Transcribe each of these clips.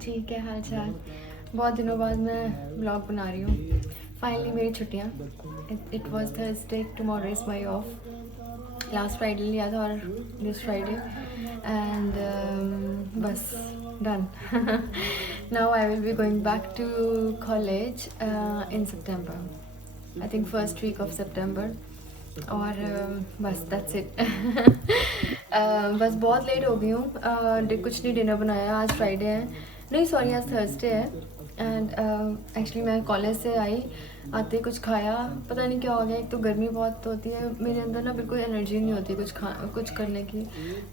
जी, क्या हाल चाल। बहुत दिनों बाद मैं ब्लॉग बना रही हूँ। फाइनली मेरी छुट्टियाँ, it was Thursday, tomorrow is my off. Last Friday लिया था और दिस फ्राइडे एंड बस done. Now I will be going back to college in September, I think first week of September. और बस दैट्स इट। बस बहुत late हो गई हूँ। कुछ नहीं डिनर बनाया, आज फ्राइडे है, नहीं सॉरी आज थर्सडे है। एंड एक्चुअली मैं कॉलेज से आई, आते कुछ खाया, पता नहीं क्या हो गया। एक तो गर्मी बहुत होती है, मेरे अंदर ना बिल्कुल एनर्जी नहीं होती कुछ करने की।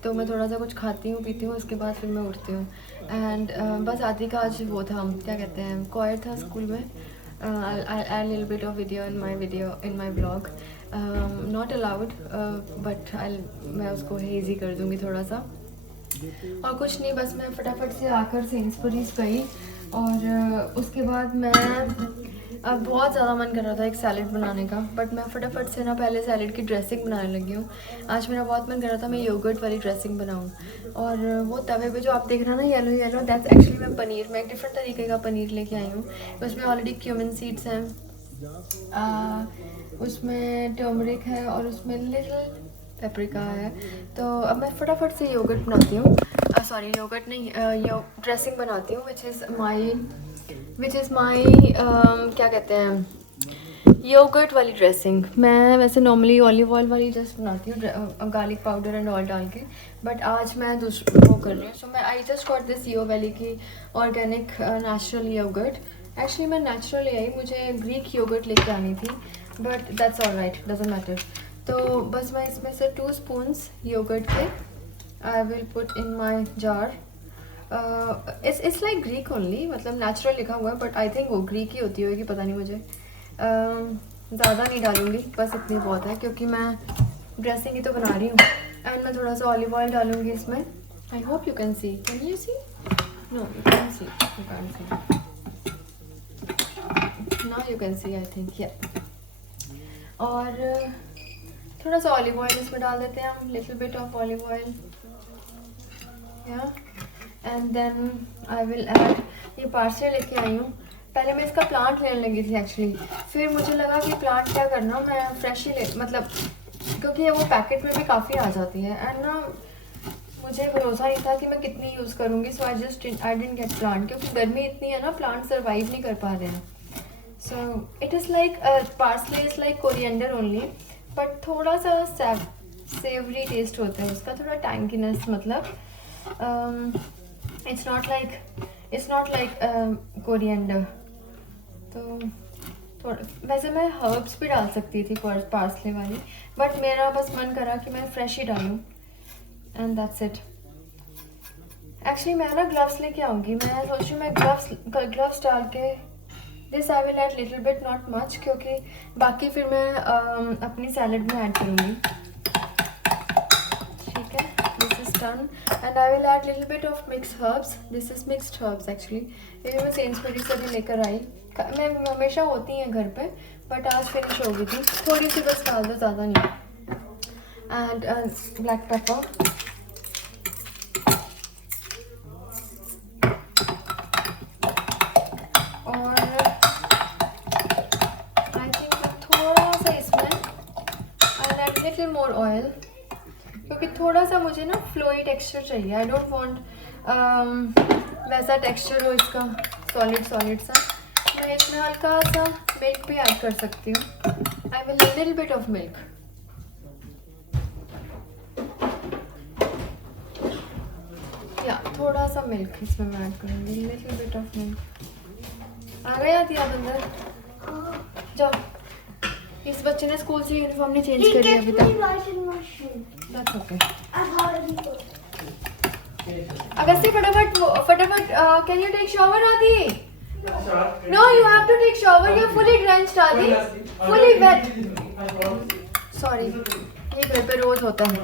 तो मैं थोड़ा सा कुछ खाती हूँ पीती हूँ, उसके बाद फिर मैं उठती हूँ। एंड बस आती का आज वो था, क्या कहते हैं, क्वायर था स्कूल में। I'll add a little bit of video in my vlog. Not allowed, but मैं उसको हेजी कर दूँगी थोड़ा सा। और कुछ नहीं, बस मैं फटाफट से आकर सेंसबरीज गई और उसके बाद मैं अब बहुत ज़्यादा मन कर रहा था एक सैलेड बनाने का, बट मैं फटाफट से ना पहले सैलेड की ड्रेसिंग बनाने लगी हूँ। आज मेरा बहुत मन कर रहा था मैं योगर्ट वाली ड्रेसिंग बनाऊँ। और वो तवे पे जो आप देख रहे हैं ना येलो येलो, दैट्स एक्चुअली मैं पनीर, मैं एक डिफरेंट तरीके का पनीर लेके आई हूँ। उसमें ऑलरेडी क्यूमिन सीड्स हैं, उसमें टर्मरिक है और उसमें लिटिल पेपरिका है। तो अब मैं फटाफट से योगर्ट बनाती हूँ, सॉरी योगर्ट नहीं, ड्रेसिंग बनाती हूँ विच इज़ माई क्या कहते हैं, योगर्ट वाली ड्रेसिंग। मैं वैसे नॉर्मली ऑलिव ऑयल वाली जस्ट बनाती हूँ, गार्लिक पाउडर एंड ऑयल डाल के, बट आज मैं दूसरा वो कर रही हूँ। सो मैं I just got this yo valley की ऑर्गेनिक नेचुरल योगर्ट। एक्चुअली मैं नेचुरल ले आई, मुझे ग्रीक योगर्ट लेके आनी थी, but that's all right, doesn't matter. तो बस मैं इसमें से 2 स्पून्स योगर्ट के I will put in my jar. It's like Greek only, मतलब नेचुरल लिखा हुआ है, बट आई थिंक वो ग्रीक ही होती होगी, पता नहीं मुझे। ज़्यादा नहीं डालूँगी, बस इतनी बहुत है क्योंकि मैं ड्रेसिंग ही तो बना रही हूँ। एंड मैं थोड़ा सा ऑलिव ऑयल डालूँगी इसमें। I hope you can see, can you see? No you can see, you can see, now you can see I think, yeah. और थोड़ा सा ऑलिव ऑयल इसमें डाल देते हैं हम, little bit of olive oil, या। And then I will add, ये पार्सले लेके आई हूँ। पहले मैं इसका प्लांट लेने लगी थी एक्चुअली, फिर मुझे लगा कि प्लांट क्या करना, मैं फ्रेश ही मतलब क्योंकि वो पैकेट में भी काफ़ी आ जाती है एंड ना मुझे भरोसा नहीं था कि मैं कितनी यूज़ करूँगी। सो आई डिडंट गेट प्लांट, क्योंकि गर्मी इतनी है ना, प्लांट सर्वाइव नहीं कर पा रहे हैं। So it is like parsley is like coriander only, but थोड़ा सा सेवरी टेस्ट होता है उसका, थोड़ा टैंकीनेस, मतलब इट्स नॉट लाइक कोरिएंडर। तो थोड़ा वैसे मैं हर्ब्स भी डाल सकती थी पार्सले वाली, बट मेरा बस मन करा कि मैं फ्रेश ही डालूँ एंड दैट्स इट। एक्चुअली मैं ना ग्लव्स लेके आऊँगी, मैं सोच रही हूँ मैं ग्लव्स डाल के this I will add little bit, not much, क्योंकि बाकी फिर मैं अपनी सैलड में ऐड करूँगी। ठीक है, this is done and I will add little bit of mix herbs. This is mixed herbs actually, ये मैं सेंसबरी से भी लेकर आई, मैं हमेशा होती हैं घर पे, बट आज फिनिश हो गई थी, थोड़ी सी बस डाल दो, ज़्यादा नहीं। एंड ब्लैक पेपर, और आई थिंक थोड़ा सा इसमें आई ऐड लिटिल मोर ऑयल, क्योंकि थोड़ा सा मुझे ना फ्लोई टेक्सचर चाहिए। आई डोंट वांट वैसा टेक्सचर हो इसका सॉलिड सा। मैं इसमें हल्का सा मिल्क भी ऐड कर सकती हूँ। I will little bit of milk, या थोड़ा सा मिल्क इसमें मैं ऐड करूँगी, लिटिल बिट ऑफ मिल्क। आ गया थी आप अंदर, जाओ। इस बच्चे ने स्कूल से यूनिफॉर्म नहीं चेंज करी अभी तक, दैट्स ओके। अगस्ती फटाफट can you take shower Aadi? No you have to take shower, you are fully drenched Aadi, fully wet. Sorry, ये घर पे रोज होता है।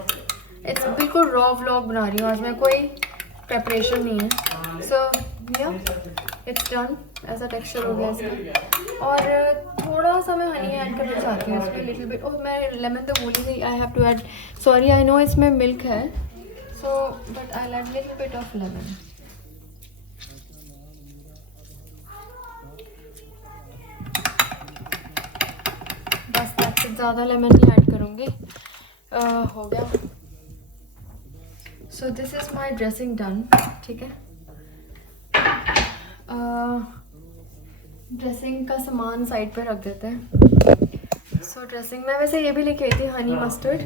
इट्स बिल्कुल रॉ व्लॉग बना रही हूँ आज मैं, कोई प्रेपरेशन नहीं है। सो या इट्स डन, ऐसा टेक्सचर हो गया इसका। और थोड़ा सा मैं हनी ऐड करना चाहती हूँ इसमें, लिटिल बिट। और मैं लेमन तो भूल ही गई, I have to add, sorry I know इसमें मिल्क है, so but I add little bit of lemon. ज़्यादा लेमन नहीं ऐड करूँगी। हो गया। So this is my dressing done. ठीक है, ड्रेसिंग का सामान साइड पे रख देते हैं। सो ड्रेसिंग मैं वैसे ये भी लेके आई थी, हनी मस्टर्ड।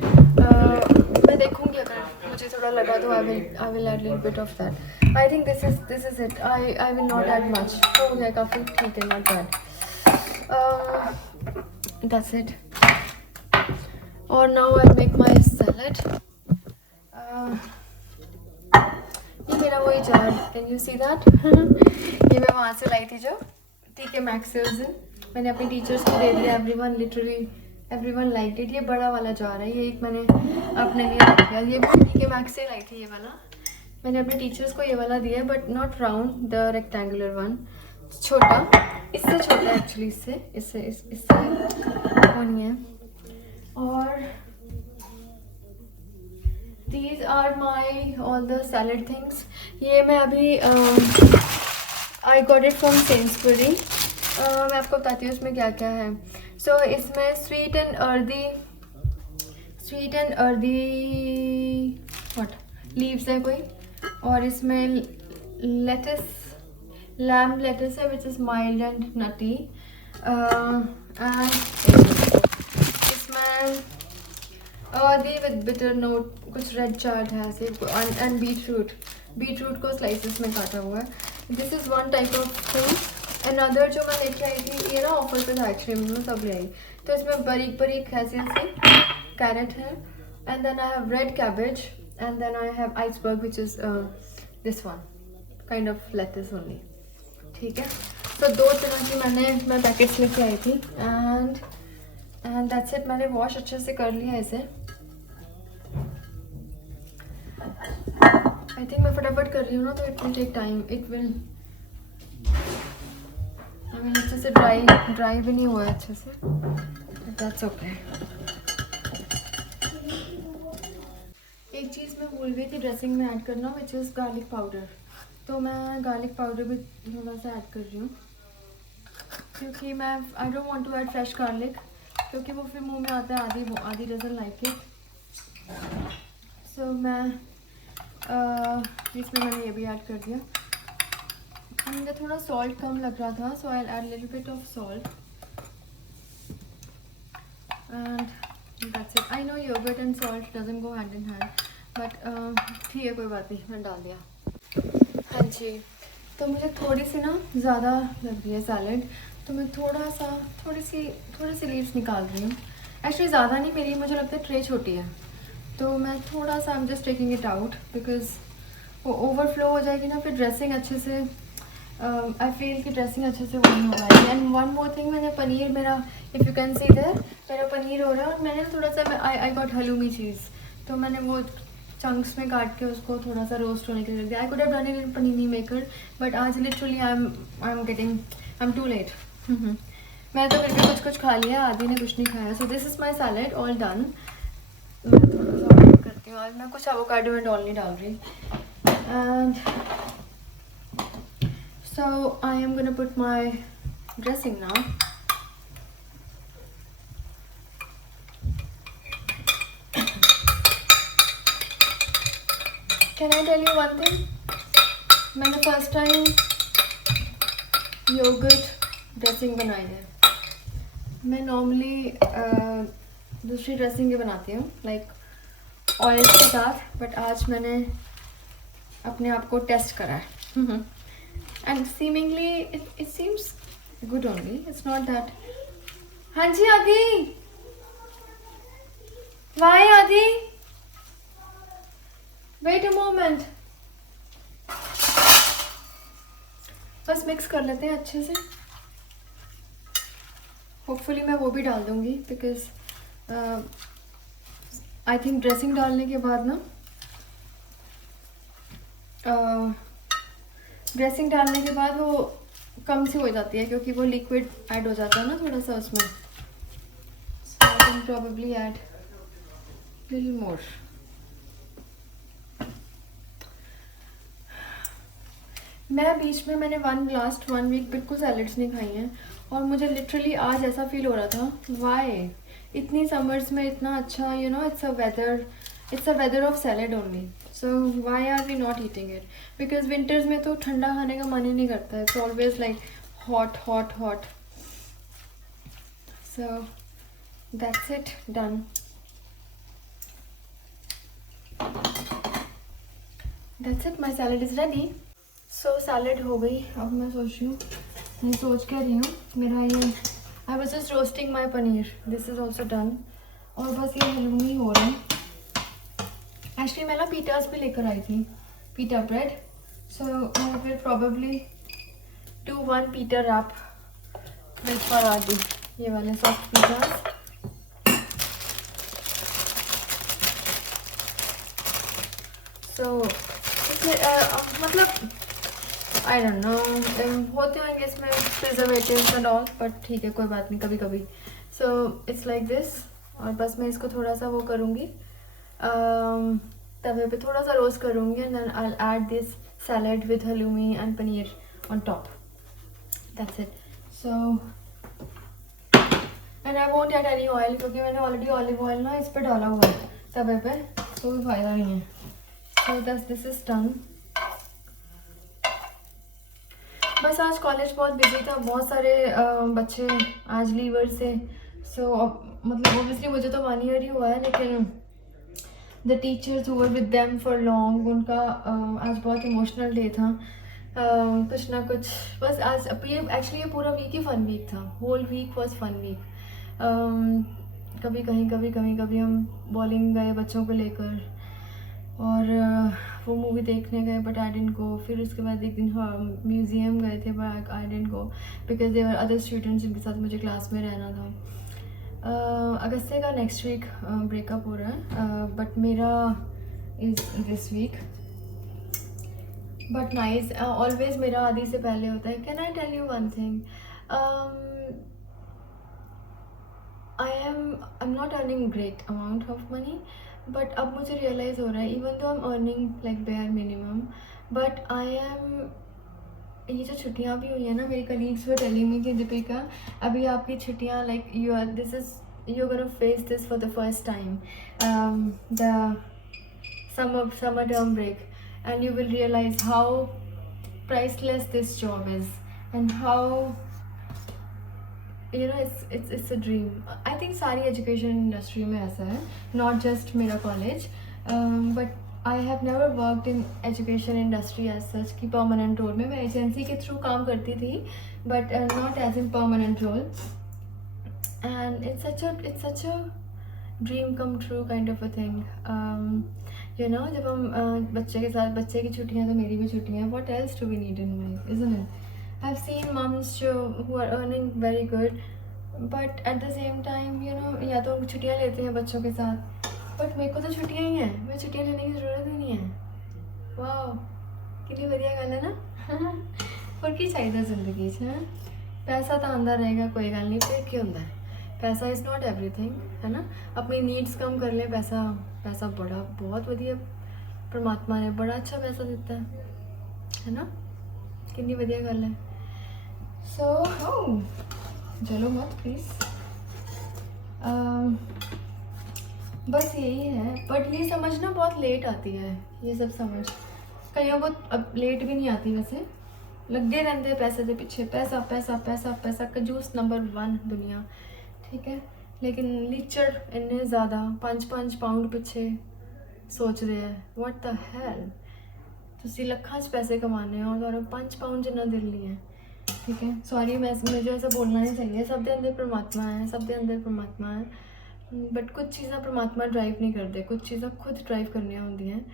मैं देखूंगी अगर मुझे थोड़ा लगा तो I will add little bit of that. I think this is it. I will not add much. हो गया काफ़ी, ठीक है, नॉट बैड। That's it. और now I make my salad. ये मेरा वही jar, can you see that? ये मैं वहाँ से लाई थी जो TK Maxx से उस दिन। मैंने अपने टीचर्स को दे दिया। Everyone like it. ये बड़ा वाला जार है, ये एक मैंने अपने लिए रख लिया। ये भी TK Maxx से लाई थी। ये वाला मैंने अपने टीचर्स को ये वाला दिया है, but not round, the rectangular one, छोटा, इससे छोटा एक्चुअली, इससे वो नहीं है। और these are my all the salad things. ये मैं अभी I got it from Sainsbury. मैं आपको बताती हूँ इसमें क्या क्या है। So इसमें sweet and earthy what leaves है कोई, और इसमें lamb lettuce है which is mild and nutty, and इसमें दी विद बिटर नोट, कुछ रेड चार्ट है ऐसे, एंड बीटरूट को स्लाइसेस में काटा हुआ है। This is one type of fruit. Another जो मैं लेके आई थी, ये ना ऑफर पे था एक्चुअली, मैं सब ले आई। तो इसमें बारीक बारीक ऐसी कैरेट है, and then I have red cabbage, and then I have iceberg which is this one kind of lettuce only. ठीक है, तो 2 तरह की मैं पैकेट्स लेके आई थी, एंड दैट्स इट। मैंने वॉश अच्छे से कर लिया इसे। आई थिंक मैं फटाफट कर रही हूँ ना, तो इट विल टेक टाइम। अच्छे से ड्राई भी नहीं हुआ है अच्छे से, दैट्स ओके। एक चीज़ मैं भूल गई थी ड्रेसिंग में ऐड करना, विच इज़ गार्लिक पाउडर। तो मैं गार्लिक पाउडर भी थोड़ा सा ऐड कर रही हूँ, क्योंकि I don't want to add fresh garlic, क्योंकि वो फिर मुंह में आता है, आधी डजन लाइक इट। सो मैं इसमें मैंने ये भी ऐड कर दिया। मुझे थोड़ा सॉल्ट कम लग रहा था, so I add little bit of salt, and that's it. I know yogurt and salt doesn't go hand in hand, but ठीक है, कोई बात नहीं, मैंने डाल दिया। हाँ जी, तो मुझे थोड़ी सी ना ज़्यादा लग रही है सैलड, तो मैं थोड़ी सी लीव्स निकाल रही हूँ। एक्चुअली ज़्यादा नहीं, मेरी मुझे लगता है ट्रे छोटी है, तो मैं थोड़ा सा I am just taking it out, because वो ओवरफ्लो हो जाएगी ना, फिर ड्रेसिंग अच्छे से आई फील कि ड्रेसिंग अच्छे से वो नहीं हो पाएगी। एंड वन मोर थिंग, मैंने पनीर, मेरा if you can see there, मेरा पनीर हो रहा है, और मैंने थोड़ा सा आई गॉट हलूमी चीज़, तो मैंने वो चंक्स में काट के उसको थोड़ा सा रोस्ट होने के लिए रख दिया। I could have done it in panini maker, but आज literally I am too late. मैं तो फिर भी कुछ खा लिया, आदि ने कुछ नहीं खाया। सो this is my salad all done. मैं थोड़ा सा ऑर्डर करती हूँ, आज मैं कुछ एवोकाडो एंड ऑल नहीं डाल रही। And so I am gonna put my dressing now. Can I tell you one thing? मैंने फर्स्ट टाइम योगर्ट ड्रेसिंग बनाई है। मैं नॉर्मली दूसरी ड्रेसिंग भी बनाती हूँ, लाइक ऑयल के साथ, बट आज मैंने अपने आप को टेस्ट करा है, and seemingly it seems good only, it's not that. हाँ जी आदि, वाई आदि, वेट अ मोमेंट, बस मिक्स कर लेते हैं अच्छे से। होपफुली मैं वो भी डाल दूँगी, बिकॉज आई थिंक ड्रेसिंग डालने के बाद ना ड्रेसिंग डालने के बाद वो कम सी हो जाती है, क्योंकि वो लिक्विड ऐड हो जाता है ना थोड़ा सा उसमें। So I can probably add little more. मैं बीच में मैंने लास्ट 1 वीक बिल्कुल सैलड्स नहीं खाई हैं, और मुझे लिटरली आज ऐसा फील हो रहा था, वाई इतनी समर्स में इतना अच्छा, you know, it's a weather of salad only, so why are we not eating it? Because winters में तो ठंडा खाने का मन ही नहीं करता है, it's always like hot hot hot. So that's it, done. That's it, my salad is ready. So salad हो गई. अब मैं सोच कर रही हूँ मेरा ये, I was just roasting my paneer, this is also done. और बस ये हलूमी हो रहा है. एक्चुअली मैं ना पीटास भी लेकर आई थी, पीटा bread. So I will probably do 1 पीटा रैप विद पराठे, ये वाले सॉफ्ट पीटास. सो मतलब आई डोंट नो, होते होंगे इसमें प्रिजर्वेटिव्स एंड ऑल, बट ठीक है, कोई बात नहीं, कभी कभी. So it's like this. और बस मैं इसको थोड़ा सा वो करूँगी, तवे पे थोड़ा सा रोस्ट करूँगी, and then I will add this salad with halloumi and paneer on top. That's it. So and I won't add any oil, क्योंकि मैंने ऑलरेडी ऑलिव ऑयल ना इस पर डाला हुआ है तवे पे, तो कोई फ़ायदा नहीं है. So this is done. बस आज कॉलेज बहुत बिजी था, बहुत सारे बच्चे आज लीवर से. सो मतलब ओबियसली मुझे तो 1 ईयर ही हुआ है, लेकिन द टीचर्स हुए विद देम फॉर लॉन्ग, उनका आज बहुत इमोशनल डे था. कुछ ना कुछ बस आज ये एक्चुअली ये पूरा वीक ही फन वीक था. Whole week was fun week. कभी कहीं कभी हम बॉलिंग गए बच्चों को लेकर, और वो मूवी देखने गए, बट आई डिडंट गो. फिर उसके बाद एक दिन म्यूज़ियम गए थे, but I didn't go because there are other students जिनके साथ मुझे क्लास में रहना था. अगस्ते का नेक्स्ट वीक ब्रेकअप हो रहा है, बट मेरा is this week. But nice, always मेरा आदि से पहले होता है. Can I tell you one thing? I am not earning great amount of money, but अब मुझे रियलाइज़ हो रहा है, even though I am earning like bare minimum, but I am, ये जो छुट्टियाँ भी हुई हैं ना, मेरी कलीग्स वर टेलिंग मी कि दीपिका अभी आपकी छुट्टियाँ like you are gonna face this for the first time, the summer term break, and you will realize how priceless this job is, and how, you know, it's a dream. I think सारी education industry में ऐसा है, not just मेरा college, but I have never worked in education industry as such कि permanent role में. मैं agency के through काम करती थी, but not as in permanent role, and it's such a dream come true kind of a thing. You know, जब हम बच्चे के साथ, बच्चे की छुट्टियाँ तो मेरी भी छुट्टियाँ, what else do we need in life, isn't it? I've seen moms who are earning very good, but at the same time, you know, या तो छुट्टियाँ लेते हैं बच्चों के साथ, बट मेरे को तो छुट्टियाँ ही हैं, मुझे छुट्टियाँ लेने की ज़रूरत ही नहीं है. वाह, कितनी बढ़िया गल है ना. और की चाहिए ज़िंदगी च, हैं? पैसा तो आंदा रहेगा, कोई गल नहीं. फिर क्या होता है, पैसा इज़ नॉट एवरीथिंग, है ना. अपनी नीड्स कम कर लें, पैसा बड़ा बहुत वधिया, परमात्मा ने बड़ा अच्छा पैसा दिता है ना. कितनी वधिया गल है. सो चलो मत प्लीज़. बस यही है, बट ये समझना बहुत लेट आती है, ये सब समझ कईयों को अब लेट भी नहीं आती. वैसे लगे रहते हैं पैसे के पीछे, पैसा पैसा पैसा पैसा, कंजूस नंबर 1 दुनिया, ठीक है. लेकिन लीचड़ इन्ने ज़्यादा 5-5 पाउंड पिछे सोच रहे हैं. व्हाट द हेल, तुसी लखां च पैसे कमाने हो और 5 पाउंड जिन्ना दिल नहीं है, ठीक है. सॉरी, मुझे ऐसा बोलना नहीं चाहिए. सब दे अंदर परमात्मा है, सब दे अंदर परमात्मा है, बट कुछ चीज़ां परमात्मा ड्राइव नहीं करते, कुछ चीज़ां खुद ड्राइव करनियां होंदी हैं,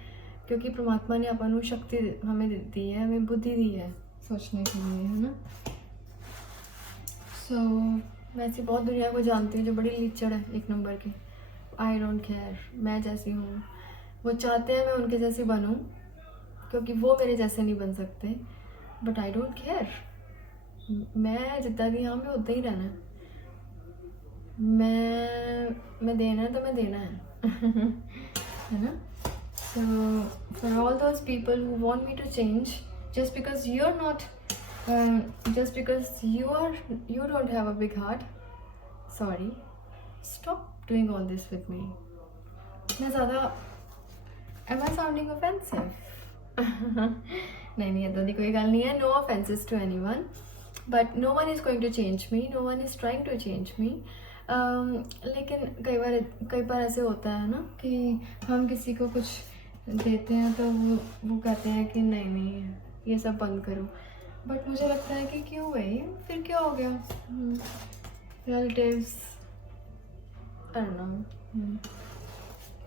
क्योंकि परमात्मा ने आपां नूं शक्ति हमें दी है, हमें बुद्धि दी है सोचने के लिए, है ना. सो मैं ऐसी बहुत दुनिया को जानती हूँ जो बड़ी लीचड़ है, 1 नंबर की. आई डोंट केयर, मैं जैसी हूँ. वो चाहते हैं मैं उनके जैसी बनूँ, क्योंकि वो मेरे जैसे नहीं बन सकते, बट आई डोंट केयर. मैं जिद्दां दी हाँ, मैं उद्दां ही रहना है. मैं देना है तो मैं देना है ना. So for all those people who want me to change, just because you're not, just because you don't have a big heart, sorry, Stop doing all this with me. मैं ज़्यादा am I sounding offensive? नहीं इतना दी कोई गल नहीं है. No offenses to anyone, but no one is going to change me. No one is trying to change me. लेकिन कई बार ऐसे होता है ना कि हम किसी को कुछ देते हैं तो वो कहते हैं कि नहीं ये सब बंद करो. बट मुझे लगता है कि क्यों भाई, फिर क्या हो गया. Relatives I don't no.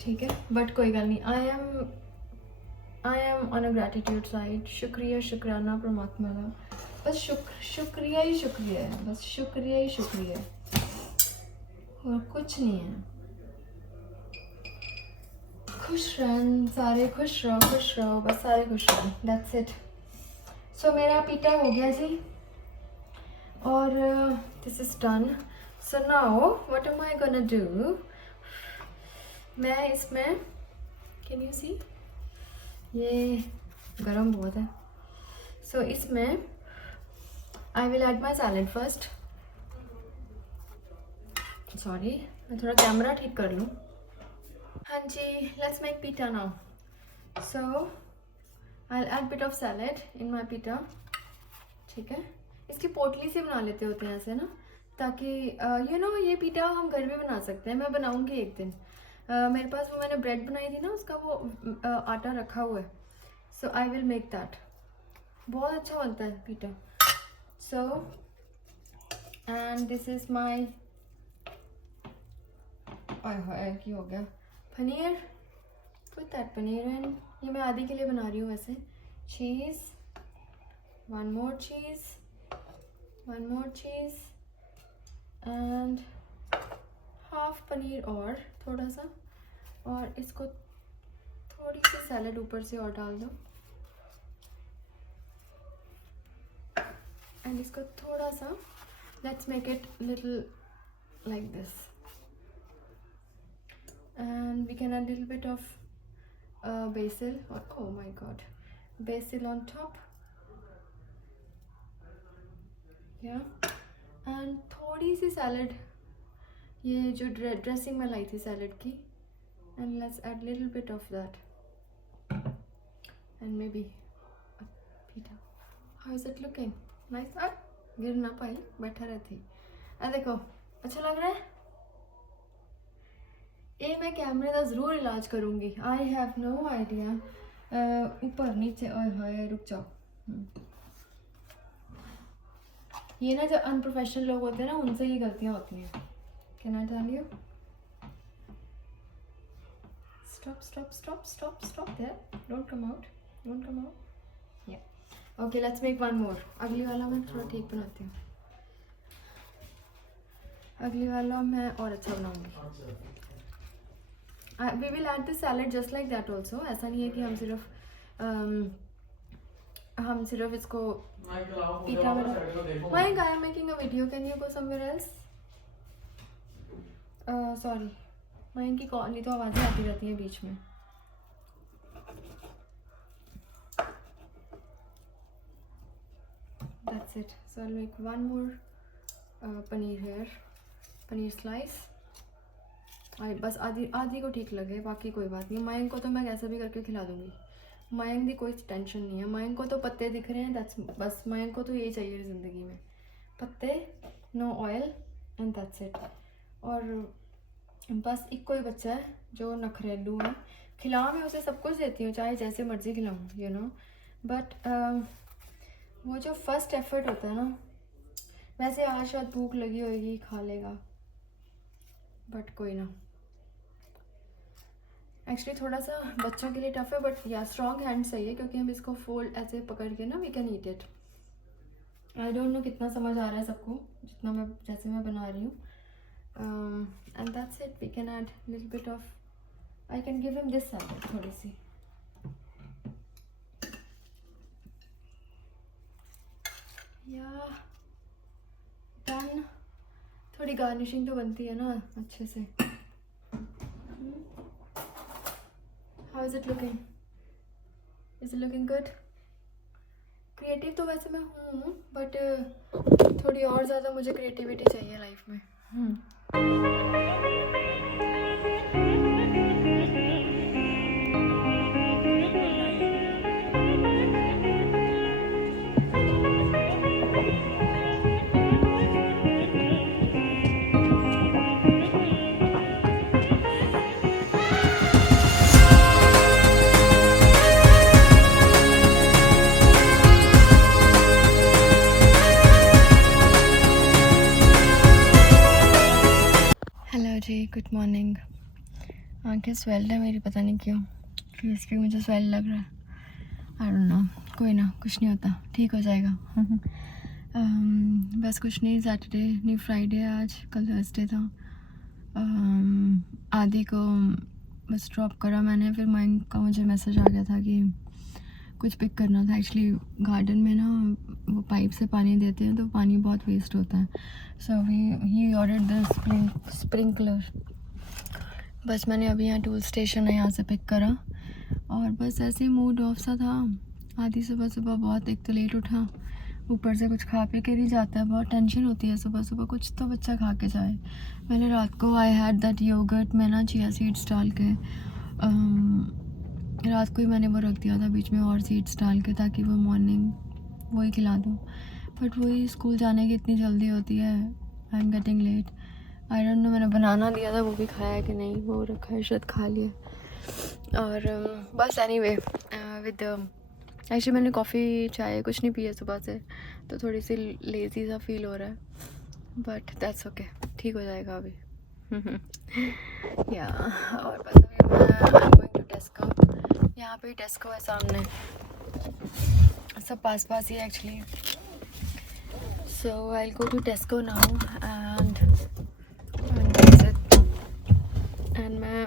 ठीक है, बट कोई गल नहीं. I am on a gratitude side. शुक्रिया शुक्राना परमात्मा का. बस शुक्रिया ही शुक्रिया है. बस शुक्रिया ही शुक्रिया है और कुछ नहीं है. खुश रहन सारे, खुश रहो बस सारे खुश रहो. That's it. सो मेरा पीटा हो गया जी और this is done. So now what am I gonna do. मैं इसमें कैन यू सी ये गरम बहुत है. सो इसमें I will add my salad first. Sorry मैं थोड़ा कैमरा ठीक कर लूँ. हाँ जी, let's make pita now. So I will add bit of salad in my pita. ठीक है, इसकी पोटली से बना लेते होते हैं ऐसे ना, ताकि यू नो ये पीटा हम घर में बना सकते हैं. मैं बनाऊँगी एक दिन. मेरे पास वो मैंने ब्रेड बनाई थी ना, उसका वो आटा रखा हुआ है. So I will make that. बहुत अच्छा बनता है pita. So and this is my की हो गया पनीर. Put that paneer in. ये मैं आधी के लिए बना रही हूँ वैसे. Cheese, one more cheese and half paneer और थोड़ा सा. और इसको थोड़ी सी सैलेड ऊपर से और डाल दो. एंड इसको थोड़ा सा let's make it little like this. And we can add little bit of basil. Oh my god, basil on top. Yeah, and थोड़ी सी सैलड, ये जो ड्रेसिंग में लाई थी सैलड की. And let's add little bit of that and maybe pita. How is it looking? Nice. गिर ना पाई, बैठा रहती. देखो अच्छा लग रहा है. ये मैं कैमरे का ज़रूर इलाज करूँगी. I have no idea. ऊपर नीचे ओए होए रुक जाओ. ये ना जो अनप्रोफेशनल लोग होते हैं ना, उनसे ही गलतियाँ होती हैं. Can I tell you? Stop there. Don't come out. या okay, let's make one more. अगली वाला मैं थोड़ा ठीक बनाती हूँ. अगली वाला मैं और अच्छा बनाऊँगी. We will add the salad just like that also. ऐसा नहीं है कि हम सिर्फ इसको पीटा में. Mike, I am making a video. Can you go somewhere else? Sorry. Mike की कॉल नहीं तो आवाज़ें आती रहती हैं बीच में. That's it. So I'll make one more paneer here. Paneer slice. बस आधी को ठीक लगे, बाकी कोई बात नहीं. मयंक को तो मैं कैसे भी करके खिला दूँगी. मयंक की कोई टेंशन नहीं है. मयंक को तो पत्ते दिख रहे हैं. दैट्स बस मयंक को तो यही चाहिए ज़िंदगी में. पत्ते, no oil and that's it. और बस एक कोई बच्चा है जो नखरेलू है. खिलाओ, मैं उसे सब कुछ देती हूँ, चाहे जैसे मर्जी खिलाऊँ, यू नो. बट वो जो फर्स्ट एफर्ट होता है ना, वैसे आज शायद भूख लगी होगी, खा लेगा. बट कोई ना. एक्चुअली थोड़ा सा बच्चों के लिए टफ है, बट या स्ट्रॉन्ग हैंड सही है, क्योंकि हम इसको फोल्ड ऐसे पकड़ के ना we can eat it. I don't know कितना समझ आ रहा है सबको, जितना मैं जैसे मैं बना रही हूँ. And that's it. We can add little bit of, I can give him this salad थोड़ी सी. या डन. थोड़ी गार्निशिंग तो बनती है ना अच्छे से. How is it looking? Is it looking good? Creative तो वैसे मैं हूँ, बट थोड़ी और ज़्यादा मुझे क्रिएटिविटी चाहिए लाइफ में. हेलो जी, गुड मॉर्निंग। आंखें स्वेल्ड है मेरी, पता नहीं क्यों। फेस पे मुझे स्वेल लग रहा है, आई डोंट नो। कोई ना, कुछ नहीं होता, ठीक हो जाएगा। बस कुछ नहीं, सैटरडे नहीं फ्राइडे आज, कल थर्सडे था। आदि को बस ड्रॉप करा मैंने, फिर माइंड का मुझे मैसेज आ गया था कि कुछ पिक करना था। एक्चुअली गार्डन में ना वो पाइप से पानी देते हैं तो पानी बहुत वेस्ट होता है। सो ही ऑर्डर्ड द स्प्रिंकलर। बस मैंने अभी यहाँ टूल स्टेशन है, यहाँ से पिक करा और बस ऐसे ही मूड ऑफ सा था। आधी सुबह सुबह बहुत, एक तो लेट उठा, ऊपर से कुछ खा पी के नहीं जाता है, बहुत टेंशन होती है सुबह सुबह, कुछ तो बच्चा खा के जाए। मैंने रात को आई हैड दैट योगर्ट में ना चिया सीड्स डाल के, रात को ही मैंने वो रख दिया था बीच में और सीड्स डाल के, ताकि वो मॉर्निंग वही खिला दूँ। बट वही स्कूल जाने की इतनी जल्दी होती है, I am getting late. I don't know, मैंने बनाना दिया था, वो भी खाया कि नहीं, वो रखा है शायद, खा लिया। और बस एनीवे विद एक्चुअली मैंने कॉफ़ी चाय कुछ नहीं पिया सुबह से, तो थोड़ी सी लेज़ी सा फील हो रहा है, बट दैट्स ओके, ठीक हो जाएगा अभी। या और बस अभी मैं गोइंग टू टेस्को। यहाँ पे टेस्को है सामने, सब पास पास ही actually. So I go to Tesco now and मैं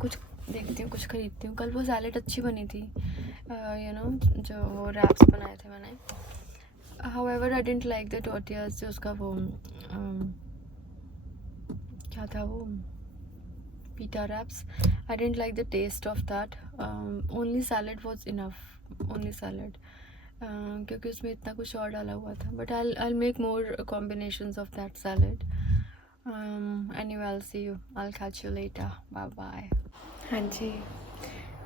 कुछ देखती हूँ, कुछ ख़रीदती हूँ। कल वो सैलेड अच्छी बनी थी, यू नो, जो वो रैप्स बनाए थे मैंने। However I didn't like the tortillas, जो उसका वो क्या था वो pita wraps. I didn't like the taste of that. Only salad was enough. Only salad. क्योंकि उसमें इतना कुछ और डाला हुआ था. But I'll make more combinations of that salad. Anyway, I'll see you. I'll catch you later. Bye bye. हाँ जी,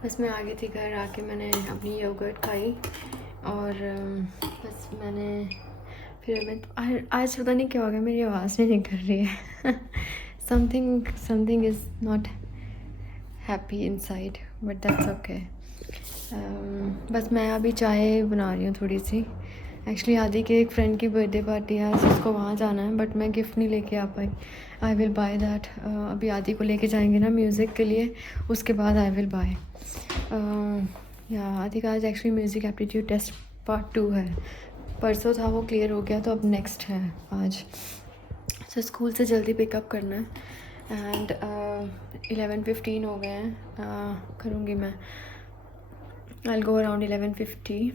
बस मैं आ गई थी घर, आके मैंने अपनी योगर्ट खाई और बस मैंने फिर मैं आज पता नहीं क्या हो गया, मेरी आवाज़ नहीं निकल रही है। something is not happy inside, but that's okay. बस मैं अभी चाय बना रही हूँ थोड़ी सी। एक्चुअली आदि के एक फ्रेंड की बर्थडे पार्टी है, उसको वहाँ जाना है, बट मैं गिफ्ट नहीं लेके आ पाई। I will buy that. अभी आदि को लेके जाएंगे ना म्यूज़िक के लिए, उसके बाद आई विल बाय। या आदि का आज actually music aptitude test part 2 है, परसों था वो क्लियर हो गया, तो अब नेक्स्ट है आज। तो स्कूल से जल्दी पिकअप करना है एंड 11:15 हो गए हैं। करूँगी मैं, आई गो अराउंड 11:50।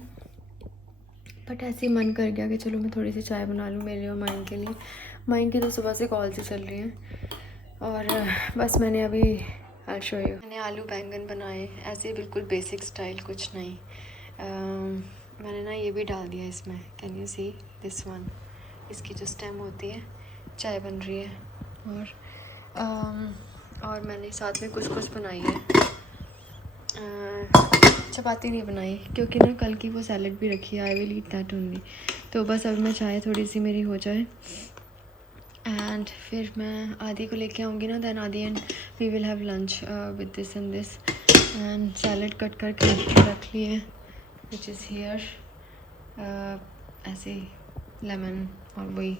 बट ऐसे ही मन कर गया कि चलो मैं थोड़ी सी चाय बना लूँ मेरे और माइन के लिए। माइन की तो सुबह से कॉल से चल रही हैं और बस मैंने अभी आई शो यू, मैंने आलू बैंगन बनाए ऐसे बिल्कुल बेसिक स्टाइल, कुछ नहीं। मैंने ना ये भी डाल दिया इसमें, can you see this one, इसकी जो स्टेम होती है, चाय बन रही है। और मैंने साथ में कुछ बनाई है, चपाती नहीं बनाई क्योंकि ना कल की वो सैलड भी रखी है, I will eat that only. तो बस अब मैं चाय थोड़ी सी मेरी हो जाए एंड फिर मैं आदि को लेके आऊँगी ना, then Aadi and we will have lunch with this and this. And salad cut करके रख लिए विच इज़ हियर, ऐसे लेमन और वही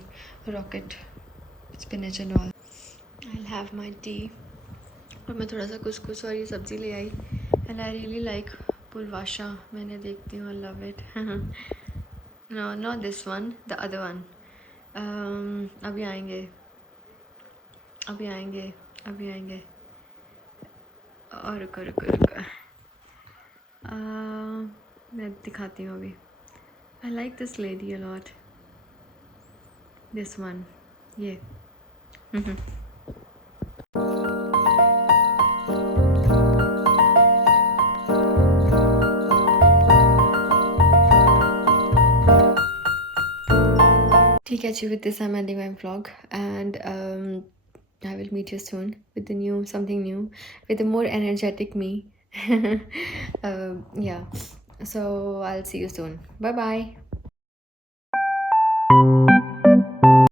rocket spinach and all. I will have my tea. और मैं थोड़ा सा कुछ और ये सब्ज़ी ले आई and I really like Pulwasha, मैंने देखती हूँ, I love it. No not this one, the other one. अभी आएंगे और रुको मैं दिखाती हूँ अभी। I like this lady a lot, this one, ये। ठीक है जी, with this I am ending my vlog and I will meet you soon with the new something new, with a more energetic me. Yeah. So I'll see you soon. Bye bye.